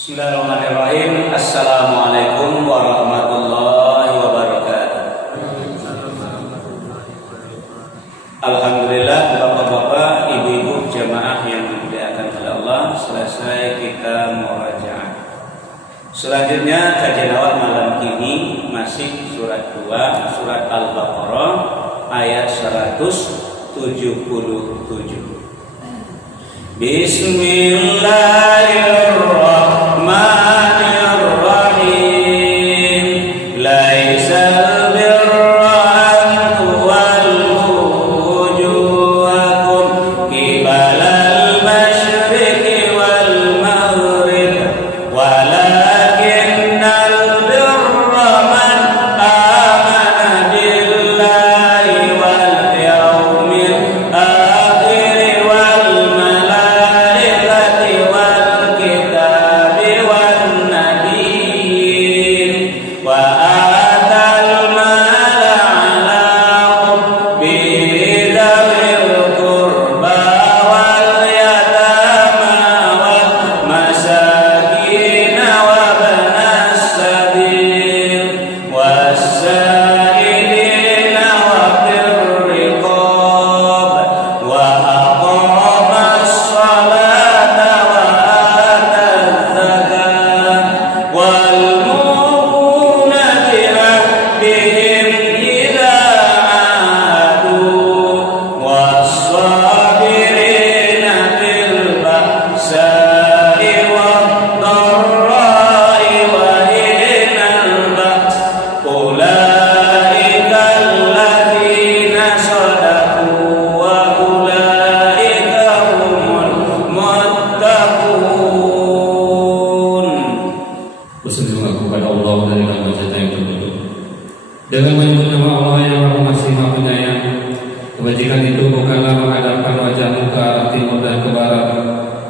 Bismillahirrahmanirrahim. Assalamualaikum warahmatullahi wabarakatuh. Alhamdulillah, bapak-bapak, ibu-ibu jamaah yang dimuliakan oleh Allah, selesai kita murajaah. Selanjutnya kajian awal malam ini masih surat 2, surat Al-Baqarah ayat 177. Bismillahirrahmanirrahim. Laisal birra an tuwallu wujuhakum qibalal masyriqi wal maghrib walakinnal birra man amana billahi wal yawmil akhir wal dengan menyebut nama Allah yang Maha Pengasih Maha Penyayang. Kebajikan itu bukanlah menghadapkan wajahmu ke arah timur dan ke barat,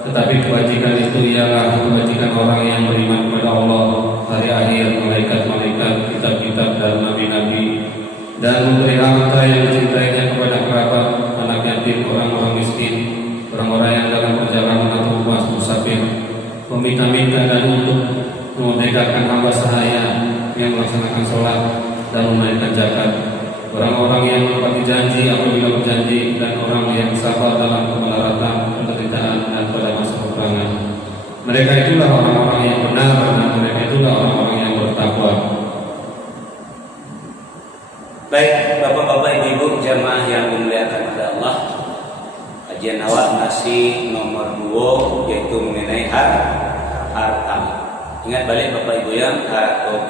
tetapi kebajikan itu ialah kebajikan orang yang beriman kepada Allah, hari akhir, malaikat-malaikat, kitab-kitab dan nabi-nabi, dan memberi harta yang dicintainya kepada kerabat, anak yatim, orang-orang miskin, orang-orang yang dalam perjalanan atau musafir, meminta-minta dan untuk memerdekakan hamba sahaya yang melaksanakan sholat dan menunaikan zakat, orang-orang yang menepati janji apabila berjanji, dan orang yang sabar dalam kemelaratan, penderitaan, dan pada masa peperangan. Mereka itulah orang-orang yang benar, dan mereka itulah orang-orang yang bertakwa. Baik, bapak-bapak, ibu-ibu jamaah yang dimuliakan oleh Allah, kajian awal masih nomor 2, yaitu mengenai harta. Ingat balik bapak ibu yang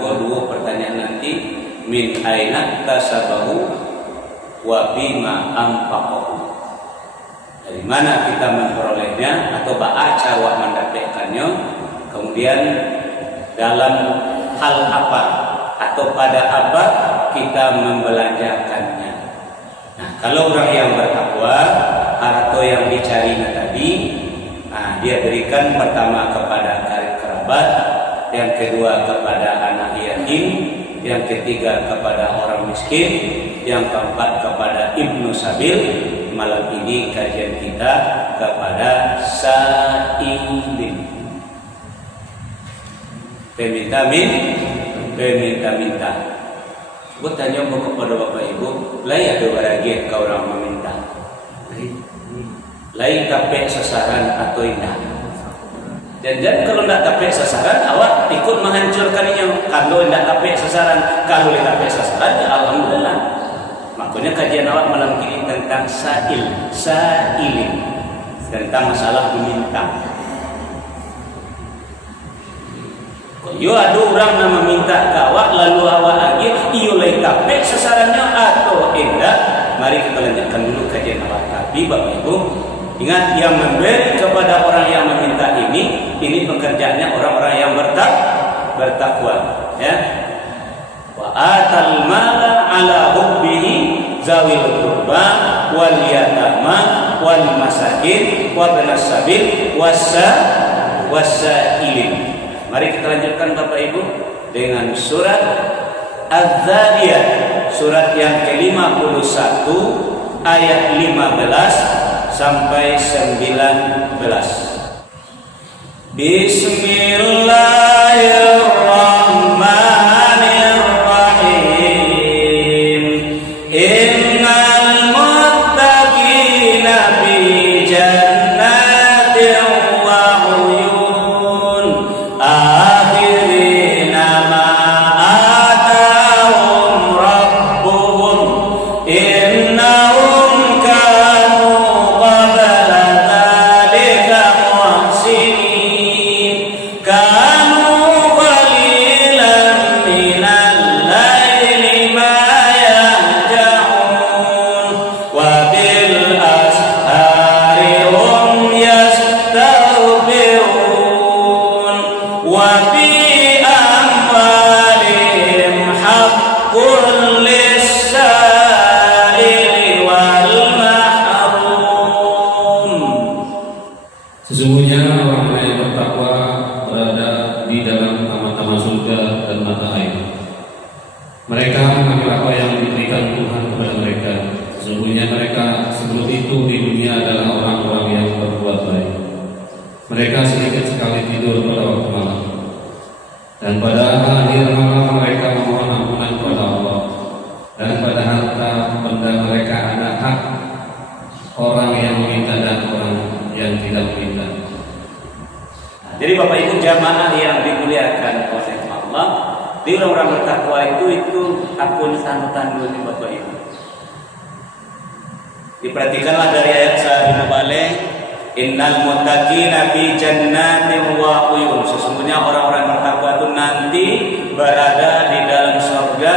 dua pertanyaan nanti. Min aina tasabahu wa bima anfaqahu. Dari mana kita memperolehnya atau ba'aca wa mendapatkannya, kemudian dalam hal apa atau pada apa kita membelanjakannya. Nah, kalau orang yang bertakwa, harta yang dicarinya tadi, dia berikan pertama kepada karib kerabat, yang kedua kepada anak yatim, yang ketiga kepada orang miskin, yang keempat kepada ibnu sabil. Malam ini kajian kita kepada sa'ilin, peminta-minta. Sebut tanya kepada bapak ibu, lain ada baragi ke orang meminta, lain capek sasaran atau indah. Dan kalau tidak capek sasaran, awak ikut menghancurkannya. Kalau tidak capek sasaran, kalau tidak capek sasaran, ya alhamdulillah. Makanya kajian awak malam ini tentang sa'ilin, tentang masalah meminta. Yo ada orang yang meminta ke awak, lalu awak lagi, iyo lagi capek sasarannya atau enggak. Mari kita lanjutkan dulu kajian awak. Tapi bapak ibu, ingat, yang memberi kepada orang yang meminta ini pekerjaannya orang-orang yang bertakwa, ya. Wa atal mala ala hubbihi zawil qurba wal yatama wal masakin wa ibnas sabil wasailin. Mari kita lanjutkan bapak ibu dengan surat Az-Zariyat, surat yang ke-51 ayat 15 sampai 19. Bismillahirrahmanirrahim. Innal muttaqina fi jannatin wa uyun. Akhirina ma atahum rabbuhum. Innahum kanu qabla dhalika muhsinin. Kanu qalilan minal laili ma yahjaun. Wa bil ashari hum yastaghfirun. Wa fi amwalihim haqqul lis-sa'ili wal mahrum. Sesungguhnya orang yang bertakwa berada di dalam taman-taman surga dan mata air. Mereka mengambil apa yang diberikan Tuhan kepada mereka. Sesungguhnya mereka sebelum itu di dunia adalah orang-orang yang berbuat baik. Mereka sedikit sekali tidur pada waktu malam. Dan pada akhir malam mereka memohon ampunan kepada Allah. Dan pada harta benda mereka ada hak orang yang meminta dan orang yang tidak meminta. Jadi Bapak Ibu jamaah yang dimuliakan oleh Allah, di orang-orang bertakwa itu akun tanda-tandanya Bapak Ibu. Diperhatikanlah dari ayat Sa'ad Balik, innal muttaqina fi jannatin wa uyun. Sesungguhnya orang-orang bertakwa itu nanti berada di dalam surga,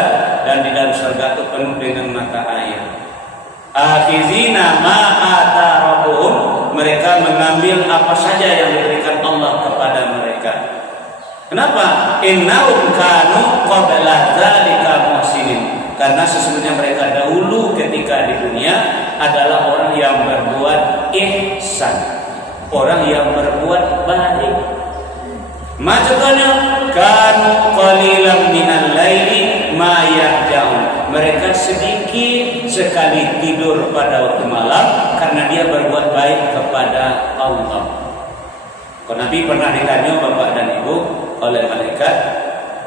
dan di dalam surga itu penuh dengan mata air. Akhizina ma ata rabbuhum, mereka mengambil apa saja yang diberikan Allah kepada mereka. Kenapa? Innahum kanu qabla dzalika muhsinin. Karena sesungguhnya mereka dahulu ketika di dunia adalah orang yang berbuat ihsan, orang yang berbuat baik. Macamnya kanu qalilan minal laili ma yahjaun. Mereka sedikit sekali tidur pada waktu malam karena dia berbuat baik kepada Allah. Kalau Nabi pernah ditanya Bapak dan Ibu oleh malaikat,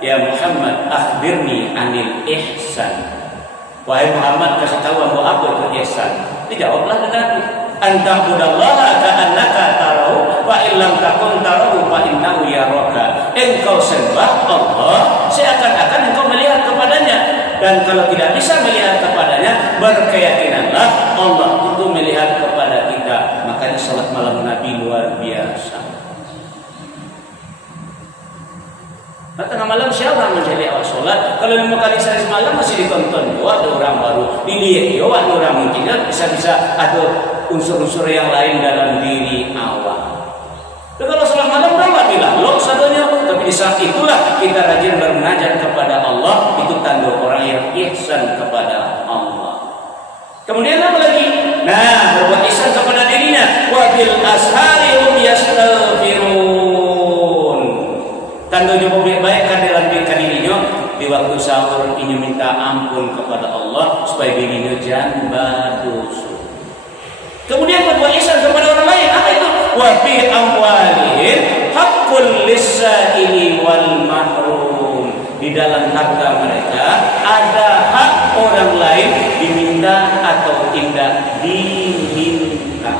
ya Muhammad, akhbirni anil ihsan. Wahai Muhammad, kasih tahu aku apa itu ihsan. Dijawablah Nabi, anta'budallaha ka'annaka tarahu wa illam takun tarahu fa innahu yaraka. Engkau sembah Allah seakan-akan engkau melihat kepadanya, dan kalau tidak bisa melihat kepadanya, berkeyakinanlah Allah itu melihat kepada kita. Makanya salat malam Nabi luar biasa. Nah, tengah malam siapa yang menjadi awal sholat? Kalau 5 kali sehari semalam masih ditonton, ada orang baru dilihat, ada orang mungkin bisa-bisa ada unsur-unsur yang lain dalam diri awal. Dan kalau sholat malam berapa bilang loh sadonya, tapi di saat itulah kita rajin bermunajat kepada Allah, itu tanda orang yang ihsan kepada Allah. Kemudian apa lagi? Nah, berbuat ihsan kepada dirinya. Wa bil ashari hum yastaghfirun. Tanda juga baik kan dalam dirinya di waktu sahur ini minta ampun kepada Allah supaya dirinya jangan berdosa. Kemudian berbuat ihsan kepada orang lain, apa itu? Wa fi amwalihim haqqul lis-sa'ili wal mahrum. Di dalam harta mereka ada hak orang lain diminta atau tidak diminta.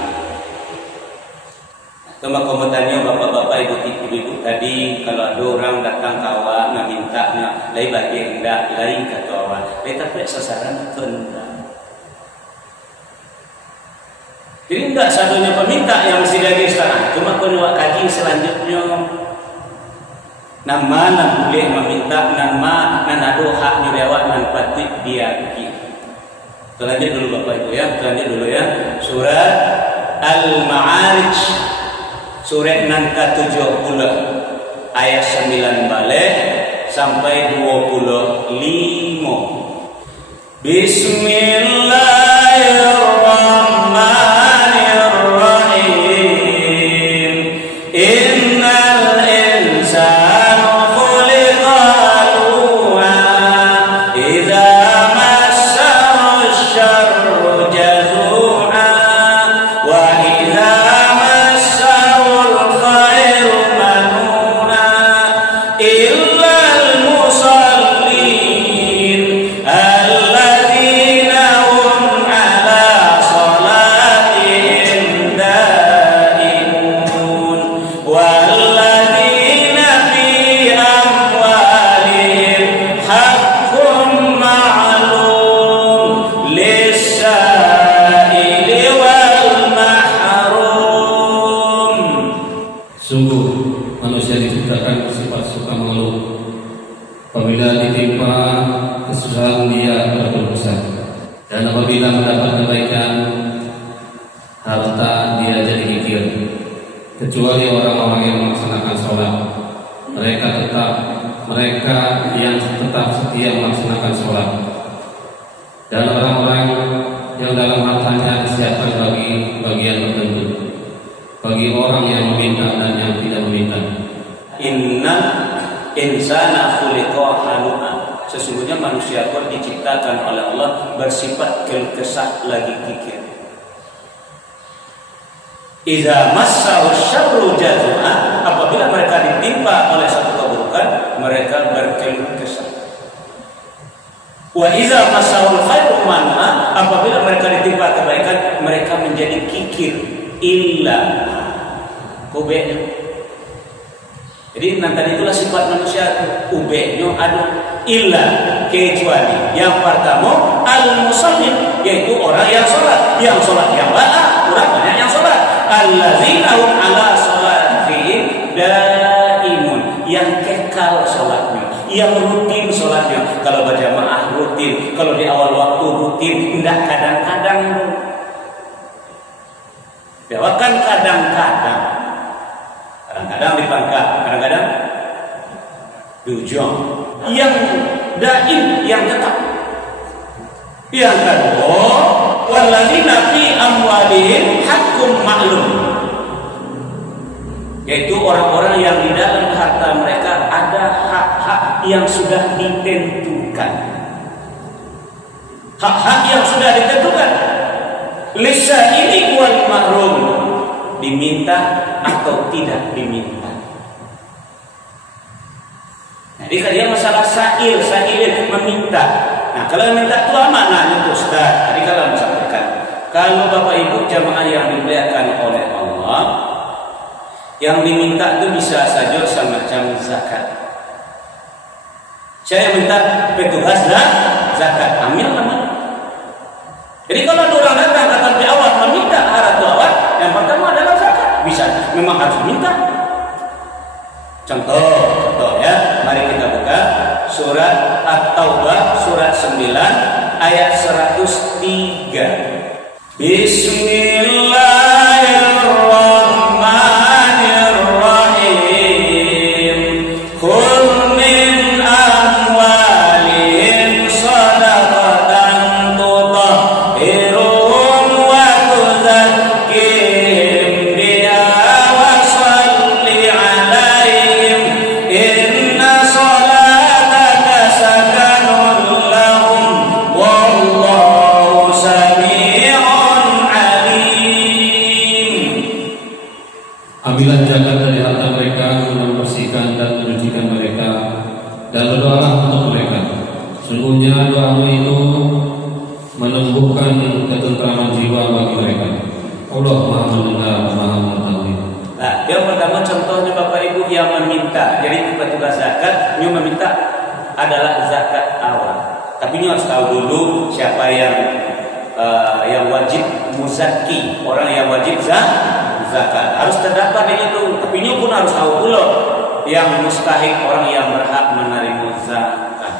Komentarnya bapak-bapak, ibu-ibu tadi, kalau ada orang datang ke awak meminta lain bagi hendak lain kata awak, tapi sasaran itu hendak. Jadi enggak satunya peminta yang mesti dari istana. Cuma kalau awak kaji selanjutnya, nama boleh meminta, nama ada hak nyurewat dan patut dia. Lanjut dulu bapak ibu ya, lanjut dulu ya. Surat Al-Ma'arij, surat nangka 70 ayat 9 balik sampai 25. Bismillahirrahmanirrahim. Innal insana khuliqa halu'a idza massahu syarru jazu'a wa idza massahu al-khairu bagi orang yang meminta dan yang tidak meminta. Innal insana khuliqa halu'a. Sesungguhnya manusia pun diciptakan oleh Allah bersifat keluh kesah lagi kikir. Idza massahu syarru jazua, apabila mereka ditimpa oleh satu keburukan, mereka berkeluh kesah. Wa idza massahu khairu man'a, apabila mereka ditimpa kebaikan, mereka menjadi kikir. Illa kubenya. Jadi nanti itulah sifat manusia, ubenya ada illa, kecuali yang pertama al-musallin, yaitu orang yang sholat yang banyak, orang banyak yang sholat. Allazina hum ala sholatihim daimun, yang kekal sholatnya, yang rutin sholatnya. Kalau berjamaah rutin, kalau di awal waktu rutin, tidak kadang-kadang. Bahkan kadang-kadang dipangkat, kadang-kadang diujung. Yang daim, yang tetap. Yang kedua, walladzina fi amwalihim haqqun ma'lum, yaitu orang-orang yang di dalam harta mereka ada hak-hak yang sudah ditentukan. Hak-hak yang sudah ditentukan. Lisa ini wal mahrum, diminta atau tidak diminta. Jadi kalau dia masalah sa'il meminta. Nah, kalau minta itu maknanya itu Ustaz. Tadi kalau sampaikan, kalau Bapak Ibu jamaah yang dimuliakan oleh Allah, yang diminta itu bisa saja semacam zakat. Saya minta petugas zakat, ambil namanya. Jadi kalau ada orang datang kata di awal meminta harta awal, yang pertama adalah zakat. Bisa, memang harus minta. Contoh ya, mari kita buka surat At-Taubah surat 9 ayat 103. Bismillahirrahmanirrahim. Qul min amwalihim shadaqatan tutahhiruhum wa tuzakkihim biha wa shalli 'alaihim inna salataka sakanun lahum wallahu sami'un 'alim. Ambillah zakat dari harta mereka untuk membersihkan dan menyucikan mereka, dan berdoalah untuk mereka. Sungguhnya doamu itu menumbuhkan ketentraman jiwa bagi mereka. Allah Maha mendengar, Maha mengetahui. Nah, yang pertama contohnya Bapak Ibu yang meminta. Jadi petugas zakat yang meminta adalah zakat awal. Tapi ini harus tahu dulu siapa yang wajib muzaki, orang yang wajib zakat. Harus terdapat di itu. Tapi ini pun harus tahu dulu yang mustahik, orang yang berhak menerima zakat.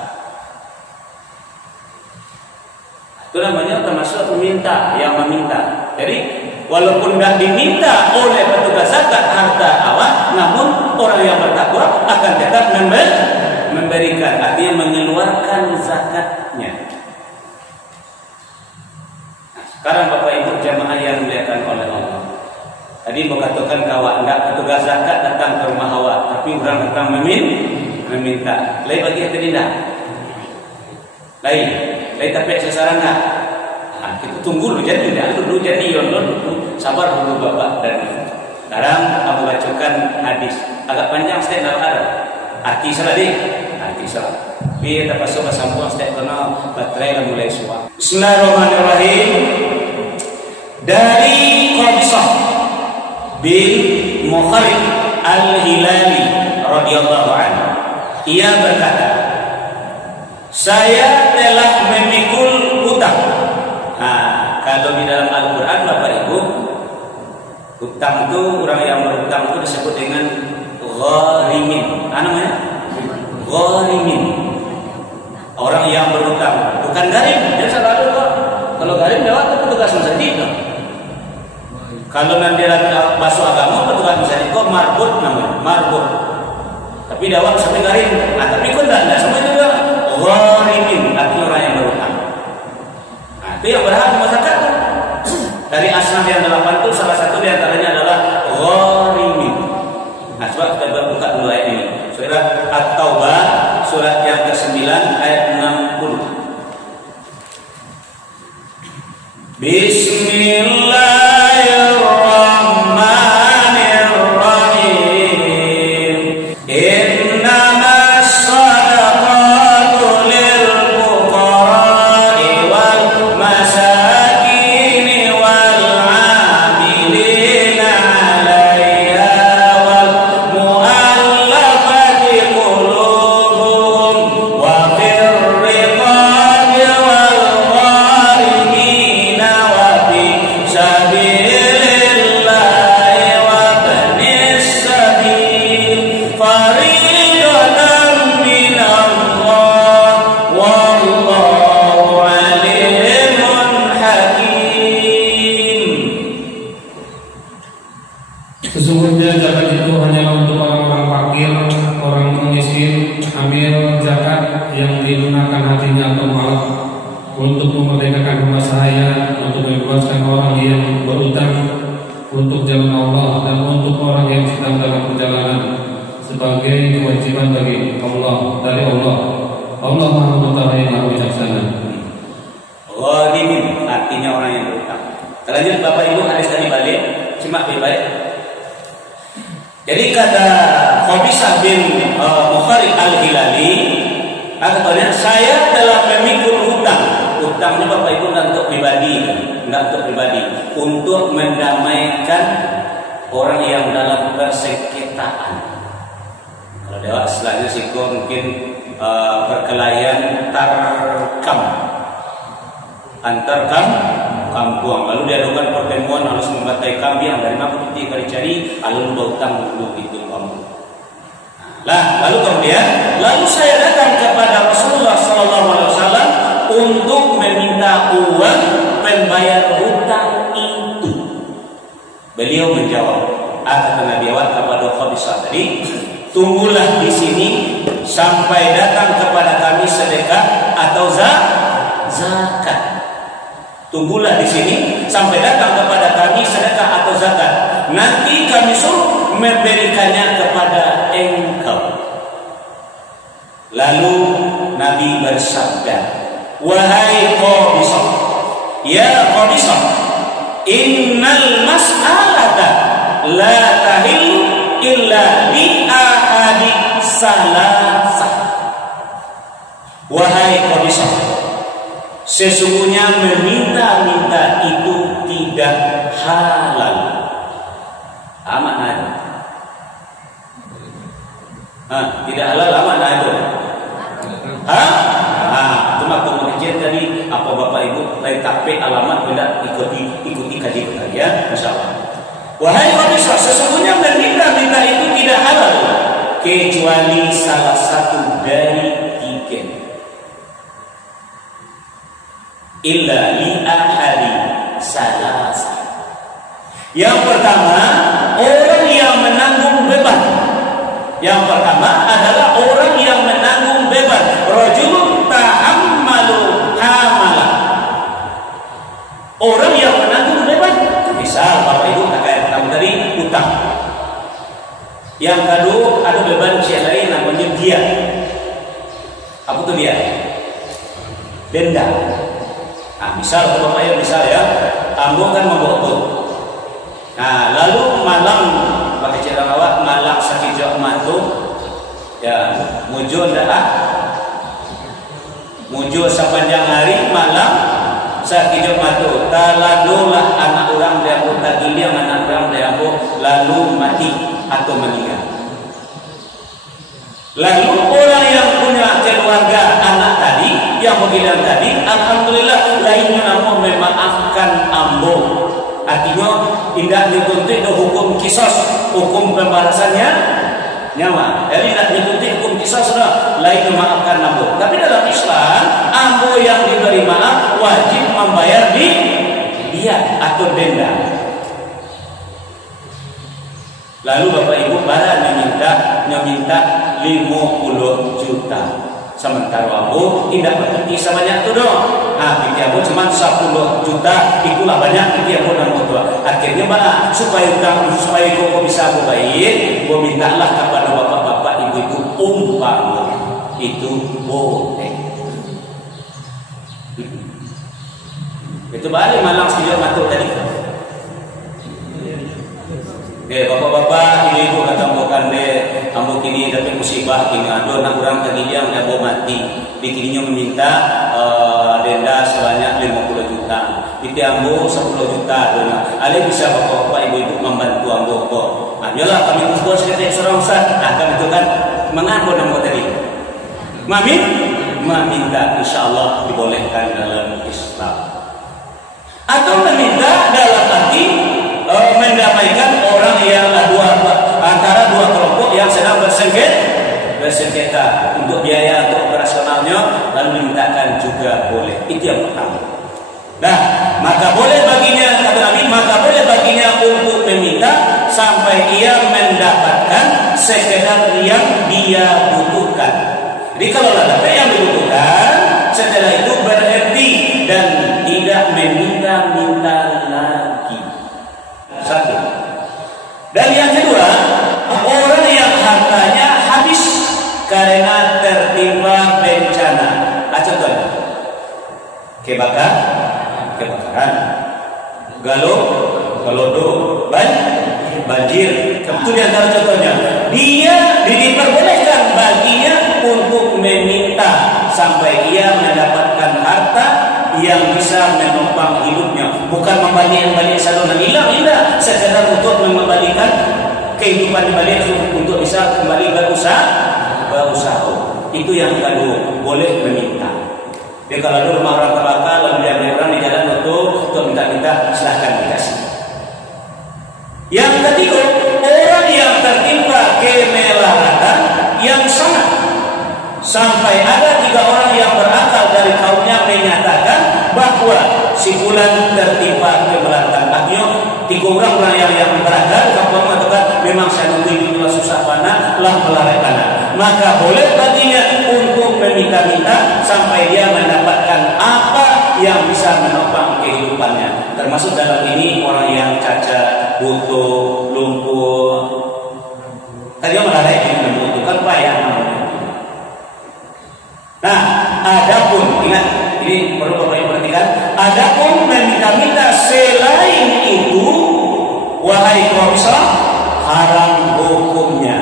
Itu namanya termasuk meminta, yang meminta. Jadi walaupun tidak diminta oleh petugas zakat harta awal, namun orang yang bertakwa akan tetap memberikan, artinya mengeluarkan zakatnya. Nah, sekarang Bapak Ibu jamaah yang dimuliakan oleh Allah. Tadi mau katakan kawan, enggak petugas zakat datang ke rumah awak, tapi orang datang meminta. Lain bagi yang tadi enggak? Lain tapi sasaran enggak? Nah, kita tunggu dulu jadi dulu, sabar dulu Bapak. Dan sekarang aku bacakan hadis agak panjang setiap dalam Arab. Arti salah. Biar tak pasal sambung setiap kena baterai lah mulai suap. Bismillahirrahmanirrahim. Dari Qabsah bin Mukharib Al-Hilali radhiyallahu anhu, ia berkata, saya telah memikul hutang. Nah, kalau di dalam Al-Quran Bapak Ibu, hutang itu, orang yang berhutang itu disebut dengan gharimin. Apa namanya? Gharimin. Orang yang berhutang, bukan garim. Dia salah dulu. Kalau garim lewat itu petugas masjid. Kalau nanti bahasa agama petugas masjid kok marbut namanya, marbut. Tapi dawat sampai garim. Nah, tapi kok enggak sampai itu juga gharimin, artinya orang yang berhutang. Nah, itu yang berhak masyarakat. Dari asnaf yang 8 itu salah satu di antaranya adalah Bismillahirrahmanirrahim. Innamas shadaqatu lil fuqara'i wal masakin wal 'amilina 'alaiha wal mu'allafati qulubuhum wa fir riqabi wal gharimina wa fi sabilillahi wa ibnis sabil fariidatan minallah wallahu alimun hakim. Sesungguhnya zakat itu hanyalah untuk orang-orang fakir, orang miskin, amil zakat yang dilunakan hatinya atau maaf, untuk memerdekakan rumah sahaya, untuk membebaskan orang yang berutang, untuk jalan Allah, dan untuk orang yang sedang dalam perjalanan, sebagai kewajiban bagi Allah dari Allah. Allah Maha Mengetahui, Maha Bijaksana. Ghalimin artinya orang yang berutang. Terlanjut Bapak Ibu, hadis tadi balik, simak baik-baik. Jadi kata Qabisah bin Mukharrik al-Hilali, katanya saya telah memikul hutang. Hutangnya Bapak Ibu enggak untuk pribadi, untuk mendamaikan orang yang dalam persengketaan. Kalau dewa istilahnya siko mungkin perkelahian antar kampung, lalu diadakan pertemuan harus membatai kambing dari mana putih cari lalu berutang dulu gitu kamu. Lalu saya datang kepada Rasulullah SAW untuk meminta uang pembayar hutang itu. Beliau menjawab, kata Nabi kepada Qabisah tadi, tunggulah di sini sampai datang kepada kami sedekah atau zakat. Tunggulah di sini sampai datang kepada kami sedekah atau zakat. Nanti kami suruh memberikannya kepada engkau. Lalu Nabi bersabda, wahai Qabisah, ya Qabisah, innal mas'alata la tahillu illa li ahadi salasah. Wahai Qabisah, sesungguhnya meminta-minta itu tidak halal. Amanah itu. Tidak halal amanah itu. Cuma kemudian tadi apa Bapak Ibu TKP alamat tidak ikuti kaji ya, insyaallah. Wahai Qabisah, sesungguhnya meminta-minta itu tidak halal kecuali salah satu dari tiga. Illa li ahadi salasa. Yang pertama, orang yang menanggung beban. Yang pertama adalah orang yang menanggung beban. Rajulun tahammalu hamala. Orang yang menanggung beban. Misal Bapak Ibu kayak kamu tadi utang. Yang kedua ada beban yang lain namanya dia. Apa tuh dia? Denda. Misal Bapak ya, ambo kan membotot. Lalu malam pakai cara awak malam sakit matu, ya muncul sepanjang hari malam sakit matu. Talalulah anak orang diambo tagili anak orang diambo lalu mati atau meninggal. Lalu orang yang punya keluarga anak tadi yang bilang tadi, alhamdulillah lainnya namun memaafkan ambo. Artinya tidak dituntut hukum kisos, hukum pembalasannya nyawa. Jadi tidak dituntut hukum kisos sudah lain memaafkan ambo. Tapi dalam Islam ambo yang diberi maaf wajib membayar diat atau denda. Lalu Bapak Ibu barang meminta 50 juta. Sementara aku tidak berhenti sebanyak itu dong. Pikir aku cuma 10 juta, itulah banyak pikir aku dan tua. Akhirnya mana supaya kau bisa aku baik, gua mintalah kepada bapak-bapak ibu-ibu umpama itu boleh. Itu balik malang sejauh matuk tadi. Bapak-bapak, ibu-ibu kata bukan deh, kamu kini dapat musibah kini ada anak orang tadi dia udah mau mati, bikininya meminta denda sebanyak 50 juta, itu ambo 10 juta, ada bisa bapak-bapak, ibu-ibu membantu ambo kok. Ayolah kami kumpul sekitar seorang ustaz, kami itu kan mengaku nama tadi, meminta, insya Allah dibolehkan dalam Islam, atau meminta dalam arti mendamaikan orang yang antara dua kelompok yang sedang bersengketa untuk biaya untuk operasionalnya, lalu dimintakan juga boleh. Itu yang pertama. Nah, maka boleh baginya, kata Nabi, maka boleh baginya untuk meminta sampai ia mendapatkan sekedar yang dia butuhkan. Jadi kalau ada yang dibutuhkan, setelah itu berhenti dan tidak meminta-minta lagi. Satu. Dan yang kedua, orang yang hartanya habis karena tertimpa bencana. Contohnya, kebakaran, galodo, banjir. Itu di antara contohnya. Dia diperbolehkan baginya untuk meminta sampai ia mendapatkan harta yang bisa menopang hidupnya, bukan membalik saluran hilang, tidak, sekedar untuk mengembalikan kehidupan balik untuk bisa kembali berusaha. Itu yang kedua, boleh meminta. Jadi kalau ada rumah orang terbakar lalu dia ada orang di jalan untuk minta, silahkan dikasih. Yang ketiga, orang yang tertimpa kemelaratan yang sangat sampai ada 3 orang yang berakal dari kaumnya menyatakan bahwa si fulan tertimpa kemelaratan. Artinya 3 orang yang berakal, kaum mengatakan memang saya nunggu ini susah panah lah melarat panah. Maka boleh baginya untuk meminta-minta sampai dia mendapatkan apa yang bisa menopang kehidupannya. Termasuk dalam ini orang yang cacat, butuh, lumpuh. Tadi melarat ini membutuhkan payah. Nah, adapun ingat, ini perlu Bapak perhatikan, adapun meminta-minta selain itu, wahai kaum Islam, haram hukumnya.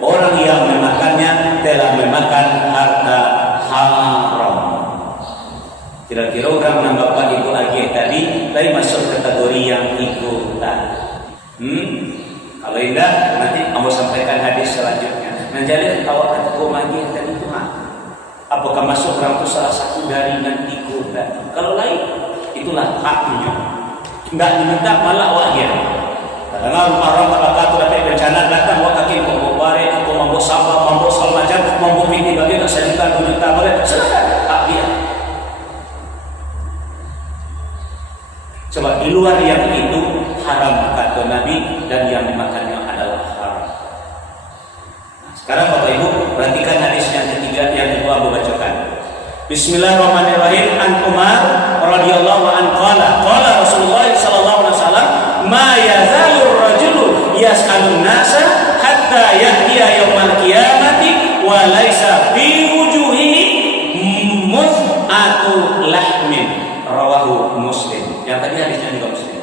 Orang yang memakannya telah memakan harta haram. Kira-kira orang dan Bapak Ibu lagi tadi masuk kategori yang ikutan. Kalau indah nanti kamu sampaikan hadis selanjutnya. Menjadi awak kataku lagi tadi itu apakah masuk orang itu salah satu dari yang ikutan? Kalau lain, itulah haknya. Enggak diminta malah awaknya. Karena orang terbakar itu dapat bencana datang awak kaki mau bare, mau sampah, mau segala macam, mau bikin bagi nak sejuta, 2 juta boleh. Silakan, hak dia. Coba di luar yang itu haram kata Nabi dan yang dimakannya adalah haram. Sekarang Bapak Ibu perhatikan hadis yang ketiga yang kedua Abu bacakan. Bismillahirrahmanirrahim. An Umar radhiyallahu anhu qala Rasulullah sallallahu alaihi wasallam ma yazalu rajulu yas'alun nasa hatta yahtiya yaumal qiyamati wa laisa fi wujuhihi muz'atu lahmin rawahu Muslim. Yang tadi hadisnya juga Muslim.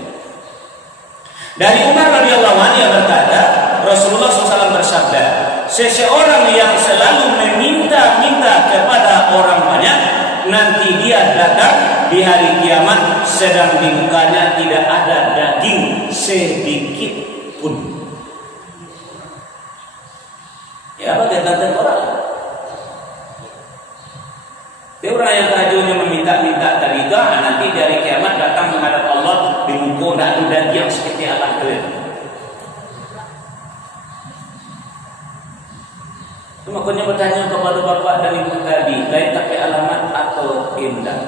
Dari Umar radhiyallahu anhu yang berkata, Rasulullah SAW bersabda, seseorang yang selalu meminta-minta kepada orang banyak, nanti dia datang di hari kiamat sedang di mukanya tidak ada daging sedikit pun. Ya, bagaimana orang? Dia orang yang rajulnya meminta-minta tadi itu, nanti dari kiamat datang menghadap Allah di muka tidak ada daging seperti Allah kalian. Makanya bertanya kepada bapak dan ibu tadi, lain pakai alamat atau indah?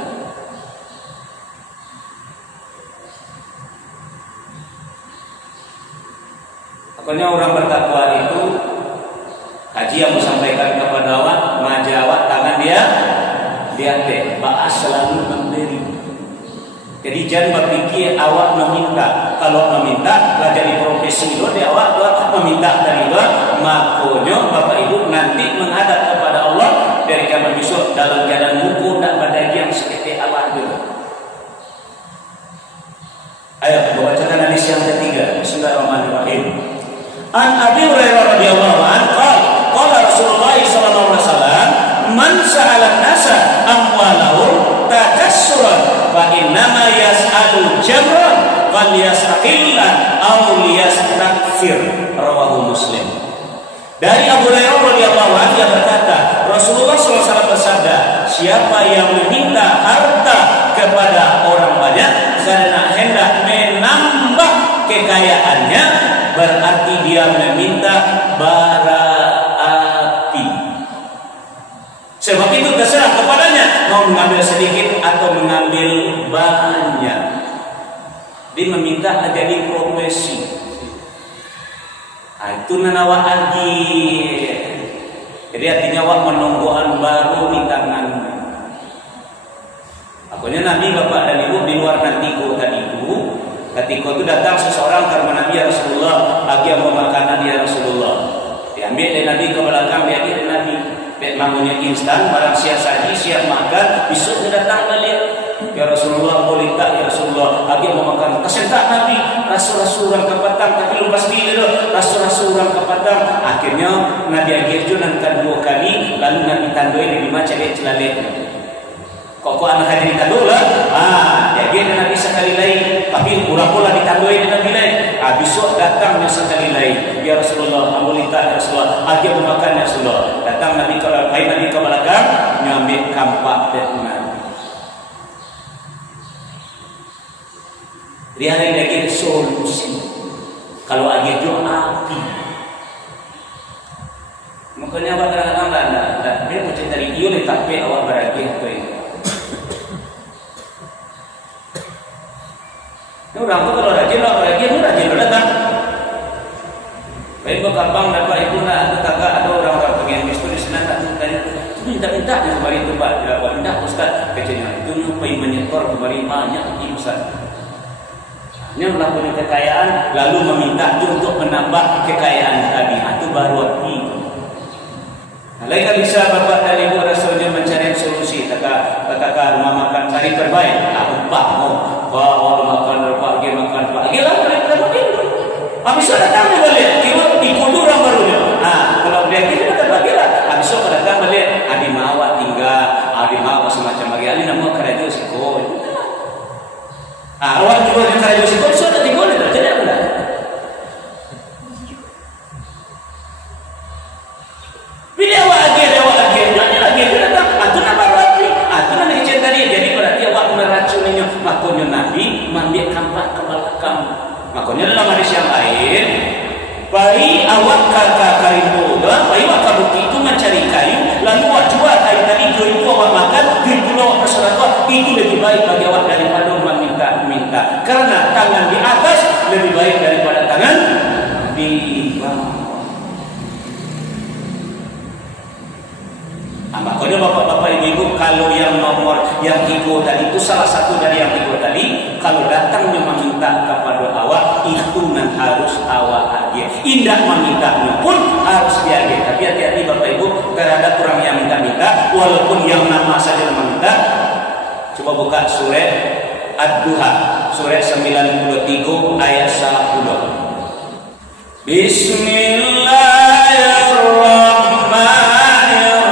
Makanya orang bertakwa itu, haji yang menyampaikan kepada awak, majawat tangan dia teh, bahas selalu memberi. Jadi jangan berpikir awak meminta. Kalau meminta, lah jadi profesi itu dia awak meminta dari luar. Makanya Bapak Ibu nanti menghadap kepada Allah dari kiamat besok dalam keadaan muka dan badan yang seperti awak dulu. Ayo bacakan hadis yang ketiga. Bismillahirrahmanirrahim. An Abi Hurairah radhiyallahu anhu qala Rasulullah sallallahu alaihi wasallam man sa'ala an-nasa amwalahum tajassuran fa innama yas'alu jamran falyastaqillan aw liyastakthir. Rawahu Muslim. Dari Abu Hurairah radhiyallahu anhu yang berkata, Rasulullah SAW bersabda, siapa yang meminta harta kepada orang banyak karena hendak menambah kekayaannya, berarti dia meminta bara api. Sebab itu terserah kepadanya mau mengambil sedikit atau mengambil banyak. Dia meminta jadi profesi. Itu nanawa lagi. Jadi artinya wak menungguan baru di tangan. Akhirnya Nabi Bapak dan Ibu di luar nantiku tadi itu, ketika itu datang seseorang ke rumah Nabi, ya Rasulullah, lagi yang mau makanan ya Rasulullah. Diambil dari Nabi ke belakang, dia dari Nabi. Dia bangunnya instan, barang siap saji, siap makan, besoknya datang balik. Ya Rasulullah, boleh tak ya Rasulullah, lagi mau makan. Kesentak Nabi, rasul-rasul orang kepatang, tapi lupas diri loh, rasul-rasul orang kepatang. Akhirnya Nabi Agirjo nangkan 2 kali, lalu Nabi tandoi Nabi macam dia celalek. Kok anak haji ditandoi lah? Jadi Nabi sekali lain, tapi kurang pula ditandoi Nabi lain. Besok datangnya sekali lain. Ya Rasulullah, boleh tak ya Rasulullah, lagi mau makan ya Rasulullah. Datang Nabi ke belakang, ngambil kampak dan Nabi. Dia ada lagi solusi. Kalau lagi jual api, makanya awak kadang-kadang lah, dia macam dari iyo le tapi awak beragi tu. Ini orang tu kalau rajin datang. Baik berkembang dapat ibu nak tetangga ada orang-orang pengen bisnis di sana tak minta dia kembali tempat dia buat dah Ustaz kecilnya itu nyupai menyetor kembali banyak Ustaz. Ini melakukan kekayaan lalu meminta untuk menambah kekayaan tadi. Itu baru api. Lain bisa Bapak dan Ibu Rasulnya mencari solusi. Katakan rumah makan cari terbaik. Upah mau bawa makan pagi lah mereka begini. Habis datang balik. Ikut orang barunya. Kalau dia kita datang balik lah. Habis datang balik. Adi mawa tinggal. Adi mawa semacam bagi. Ini nama kerja sikol. Awak juga yang kerja sikol sudah digoleh tak jadi apa? Bila awak lagi, jangan lagi datang. Itu nama berarti. Itu nama izin tadi. Jadi berarti awak meracuninya. Makanya Nabi mengambil kampak ke belakang. Makanya dalam hadis yang lain, bayi awak kakak kain bola, bayi awak kabut itu mencari kayu, lalu awak jual kayu tadi, jual itu awak makan, duit pula awak bersedekah, itu lebih baik bagi awak daripada meminta. Karena tangan di atas lebih baik daripada tangan di bawah. Makanya bapak-bapak ibu-ibu, kalau yang nomor yang tiga tadi itu salah satu dari yang tiga tadi, kalau datangnya meminta kepada awak itu harus awak agih. Indah memintanya pun harus diagih. Tapi hati-hati bapak ibu terhadap orang yang minta-minta, walaupun yang nama saja meminta. Coba buka surat Ad-Duha, surat 93 ayat 10. Bismillahirrahmanirrahim.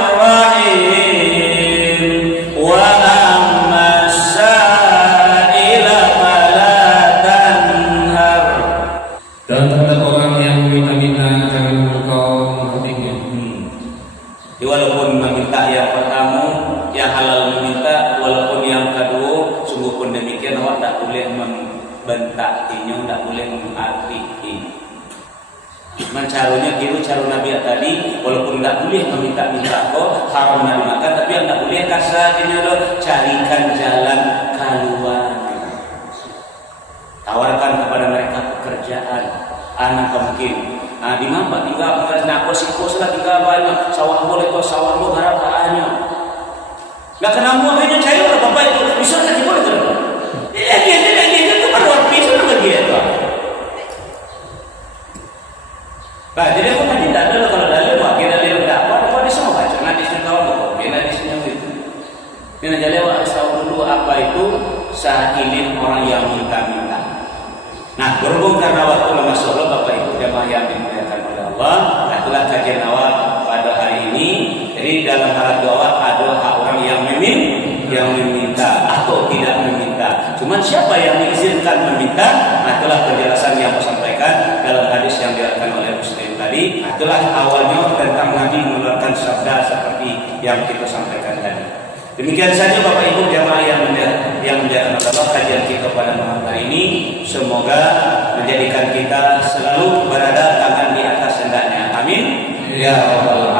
Walaupun meminta yang pertama, yang halal meminta, walaupun yang kedua, sungguh pun demikian awak tak boleh membentakinya, tak boleh mengartikan. Mencarunya kira cara Nabi tadi, walaupun tak boleh meminta-minta kau, haram nak dimakan, tapi yang tak boleh kasarnya lo carikan jalan keluar. Tawarkan kepada mereka pekerjaan, anak mungkin. Di mana tinggal nak kos lah tinggal banyak sawah boleh kau sawah lo harap hanya nggak kena muahnya cair lah bapak itu bisa nanti boleh tu dia itu baru api itu nama dia tu. Jadi aku tadi tak ada kalau dalil bagi dalil dapat apa di semua baca nanti sudah tahu kok bila di sini itu ini jadi awak harus tahu dulu apa itu sahilin orang yang minta-minta. berhubung karena waktu lemah solo, Bapak Ibu jamaah yang dimuliakan oleh Allah, itulah kajian awal pada hari ini. Jadi dalam hal doa ada hak orang yang meminta atau tidak meminta. Cuman siapa yang diizinkan meminta? Nah, itulah penjelasan yang saya sampaikan dalam hadis yang diriwayatkan oleh Muslim tadi. Itulah awalnya tentang Nabi mengeluarkan sabda seperti yang kita sampaikan tadi. Demikian saja Bapak Ibu jamaah yang menjalankan Allah kajian kita pada malam hari ini. Semoga menjadikan kita selalu berada tangan di atas hendaknya. Amin. Ya Allah.